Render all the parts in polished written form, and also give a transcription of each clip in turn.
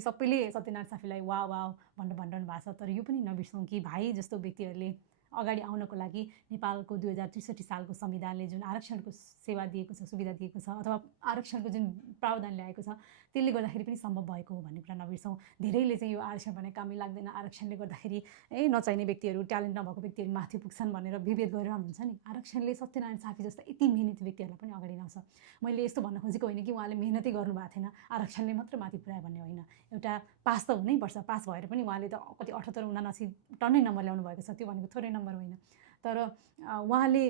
सबैले सत्यनारायण साफीलाई वाह वाह भनिरहनु भएको छ। तर यो पनि नबिर्सौँ कि भाइ जस्तो व्यक्तिहरूले अगाडि आउनको लागि नेपालको 2063 सालको संविधानले जुन आरक्षणको सेवा दिएको छ, सुविधा दिएको छ, अथवा आरक्षणको जुन प्रावधान ल्याएको छ त्यसले गर्दाखेरि पनि सम्भव भएको हो भन्ने कुरा नबिर्सौँ। धेरैले चाहिँ यो आरक्षण भने कामै लाग्दैन, आरक्षणले गर्दाखेरि नचाहिने व्यक्तिहरू, ट्यालेन्ट नभएको व्यक्तिहरू माथि पुग्छन् भनेर विभेद गरिरहनु हुन्छ नि। आरक्षणले सत्यनारायण साफी जस्ता यति मेहनती व्यक्तिहरूलाई पनि अगाडि ल्याउँछ। मैले यस्तो भन्न खोजेको होइन कि उहाँले मेहनतै गर्नुभएको थिएन, आरक्षणले मात्र माथि पुर्यायो भन्ने होइन। एउटा पास त हुनैपर्छ, पास भएर पनि उहाँले त कति 78 79 टन्नै नम्बर ल्याउनु भएको छ, त्यो भनेको थोरै नम्बर होइन। तर उहाँले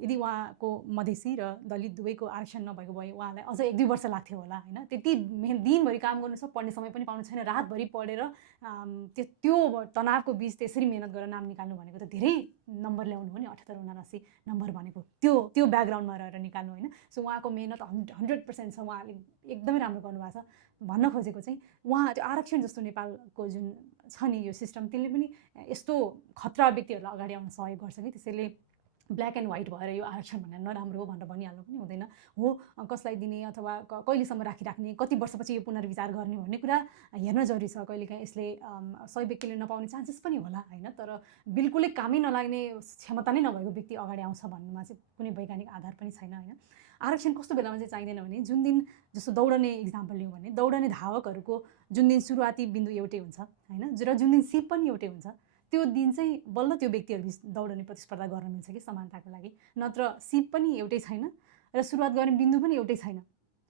यदि उहाँको मधेसी र दलित दुवैको आरक्षण नभएको भए उहाँलाई अझ 1-2 वर्ष लाग्थ्यो होला होइन। त्यति दिनभरि काम गर्नु छ, पढ्ने समय पनि पाउनु छैन, रातभरि पढेर त्यो तनावको बीच त्यसरी मेहनत गरेर नाम निकाल्नु भनेको त धेरै नम्बर ल्याउनु हो नि। 78 79 नम्बर भनेको त्यो ब्याकग्राउन्डमा रहेर निकाल्नु होइन। सो उहाँको मेहनत 100% छ, उहाँले एकदमै राम्रो गर्नुभएको छ। भन्न खोजेको चाहिँ उहाँ त्यो आरक्षण जस्तो नेपालको जुन छ नि यो सिस्टम, त्यसले पनि यस्तो खतरा व्यक्तिहरूलाई अगाडि आउन सहयोग गर्छ कि त्यसैले ब्ल्याक एन्ड व्हाइट भएर यो आरक्षण भनेर नराम्रो हो भनेर भनिहाल्नु पनि हुँदैन। हो कसलाई दिने अथवा कहिलेसम्म राखिराख्ने, कति वर्षपछि यो पुनर्विचार गर्ने भन्ने कुरा हेर्न जरुरी छ। कहिलेकाहीँ यसले सही व्यक्तिले नपाउने चान्सेस पनि होला होइन। तर बिल्कुलै कामै नलाग्ने क्षमता नै नभएको व्यक्ति अगाडि आउँछ भन्नुमा चाहिँ कुनै वैज्ञानिक आधार पनि छैन होइन। आरक्षण कस्तो बेलामा चाहिँ चाहिँदैन भने जुन दिन जस्तो दौडने इक्जाम्पल लिउँ भने दौडने धावकहरूको जुन दिन सुरुवाती बिन्दु एउटै हुन्छ होइन, र जुन दिन सिप पनि एउटै हुन्छ, त्यो दिन चाहिँ बल्ल त्यो व्यक्तिहरूबिच दौडने प्रतिस्पर्धा गर्न मिल्छ कि समानताको लागि। नत्र सिप पनि एउटै छैन र सुरुवात गर्ने बिन्दु पनि एउटै छैन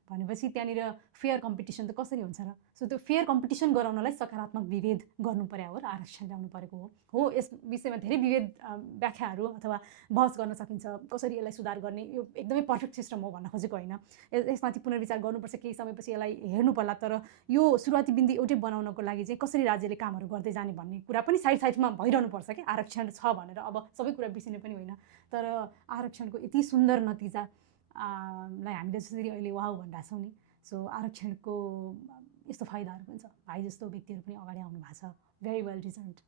भनेपछि त्यहाँनिर फेयर कम्पिटिसन त कसरी हुन्छ र? सो त्यो फेयर कम्पिटिसन गराउनलाई सकारात्मक विभेद गर्नु पर्यो हो र आरक्षण ल्याउनु परेको हो। यस विषयमा धेरै विभेद व्याख्याहरू अथवा बहस गर्न सकिन्छ, कसरी यसलाई सुधार गर्ने। यो एकदमै पर्फेक्ट सिस्टम हो भन्न खोजेको होइन। यसमाथि पुनर्विचार गर्नुपर्छ, केही समयपछि यसलाई हेर्नु पर्ला। तर यो सुरुवाती बिन्दु एउटै बनाउनको लागि चाहिँ कसरी राज्यले कामहरू गर्दै जाने भन्ने कुरा पनि साइडमा भइरहनुपर्छ कि आरक्षण छ भनेर अब सबै कुरा बिर्सिने पनि होइन। तर आरक्षणको यति सुन्दर नतिजा लाई हामीले जसरी अहिले वाउ भनिरहेको छौँ नि, सो आरक्षणको यस्तो फाइदाहरू पनि छ। भाइ जस्तो व्यक्तिहरू पनि अगाडि आउनु भएको छ, भेरी वेल डिजर्भड।